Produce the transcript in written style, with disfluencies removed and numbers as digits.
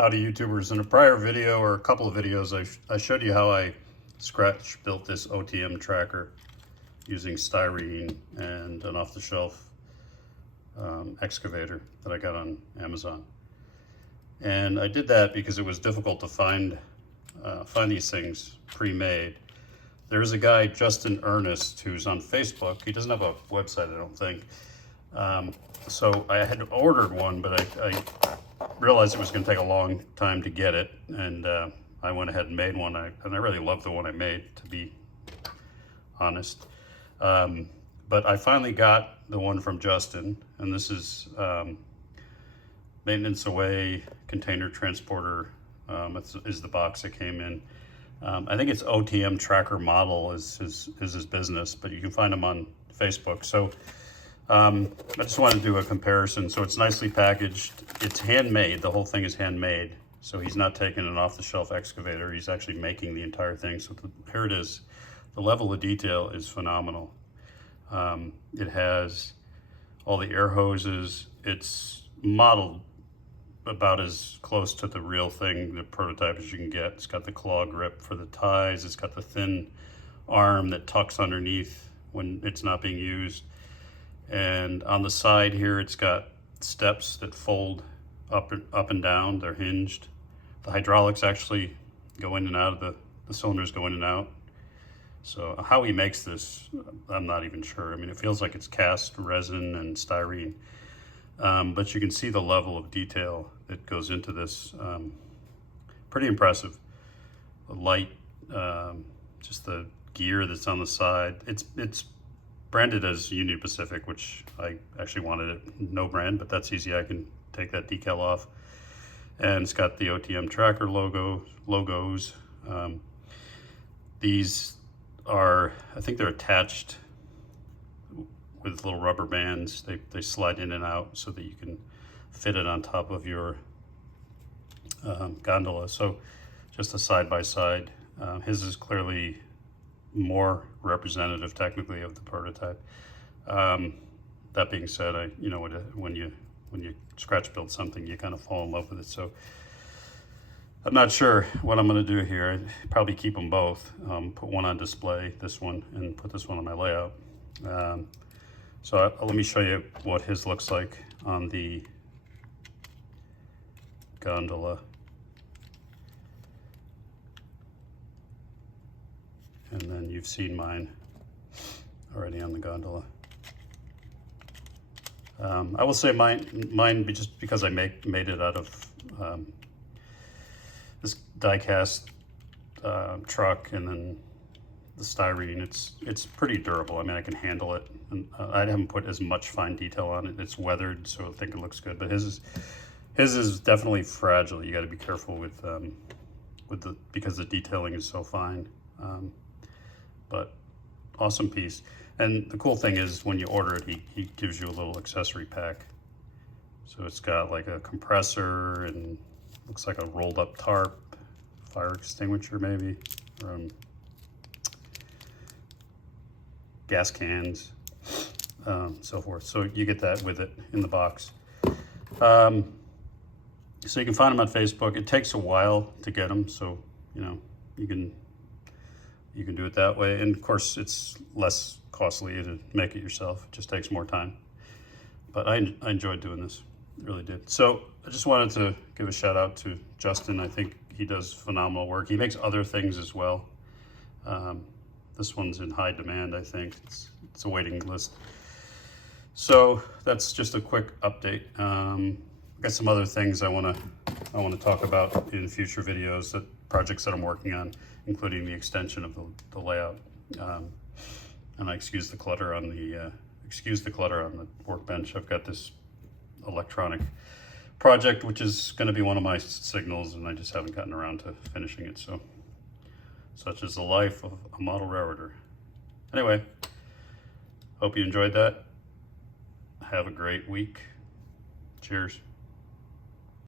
Howdy YouTubers. In a prior video or a couple of videos, I showed you how I scratch built this OTM tracker using styrene and an off-the-shelf excavator that I got on Amazon. And I did that because it was difficult to find these things pre-made. There's a guy, Justin Ernest, who's on Facebook. He doesn't have a website, I don't think. So I had ordered one, but I realized it was going to take a long time to get it, and I went ahead and made one, and I really love the one I made, to be honest. But I finally got the one from Justin, and this is Maintenance Away Container Transporter is the box that came in. I think it's OTM Tracker Model is his business, but you can find him on Facebook. So I just wanted to do a comparison. So it's nicely packaged. It's handmade. The whole thing is handmade. So he's not taking an off-the-shelf excavator. He's actually making the entire thing. So here it is. The level of detail is phenomenal. It has all the air hoses. It's modeled about as close to the real thing, the prototype, as you can get. It's got the claw grip for the ties. It's got the thin arm that tucks underneath when it's not being used. And on the side here, it's got steps that fold up and down. They're hinged. The hydraulics actually go in and out of the cylinders go in and out. So how he makes this, I'm not even sure. I mean, it feels like it's cast resin and styrene. But you can see the level of detail that goes into this. Pretty impressive. The light, just the gear that's on the side. It's branded as Union Pacific, which I actually wanted it no brand, but that's easy. I can take that decal off. And it's got the OTM tracker logos. These are, I think they're attached with little rubber bands. They slide in and out so that you can fit it on top of your gondola. So just a side-by-side. His is clearly more representative technically of the prototype. That being said, when you scratch build something, you kind of fall in love with it. So I'm not sure what I'm going to do here. I'd probably keep them both. Put one on display, this one, and put this one on my layout. So let me show you what his looks like on the gondola. And then you've seen mine already on the gondola. I will say mine just because I made it out of this die-cast truck, and then the styrene. It's pretty durable. I mean, I can handle it, and I haven't put as much fine detail on it. It's weathered, so I think it looks good. But his is definitely fragile. You got to be careful with because the detailing is so fine. But awesome piece. And the cool thing is when you order it, he gives you a little accessory pack. So it's got like a compressor and looks like a rolled up tarp, fire extinguisher maybe, gas cans, so forth. So you get that with it in the box. So you can find them on Facebook. It takes a while to get them, so you can do it that way. And of course, it's less costly to make it yourself. It just takes more time. But I enjoyed doing this, really did. So I just wanted to give a shout out to Justin. I think he does phenomenal work. He makes other things as well. This one's in high demand, I think. It's a waiting list. So that's just a quick update. I've got some other things I want to talk about in future videos, projects that I'm working on, including the extension of the layout. And I excuse the clutter on the workbench. I've got this electronic project, which is going to be one of my signals, and I just haven't gotten around to finishing it. So, such is the life of a model railroader. Anyway, hope you enjoyed that. Have a great week. Cheers.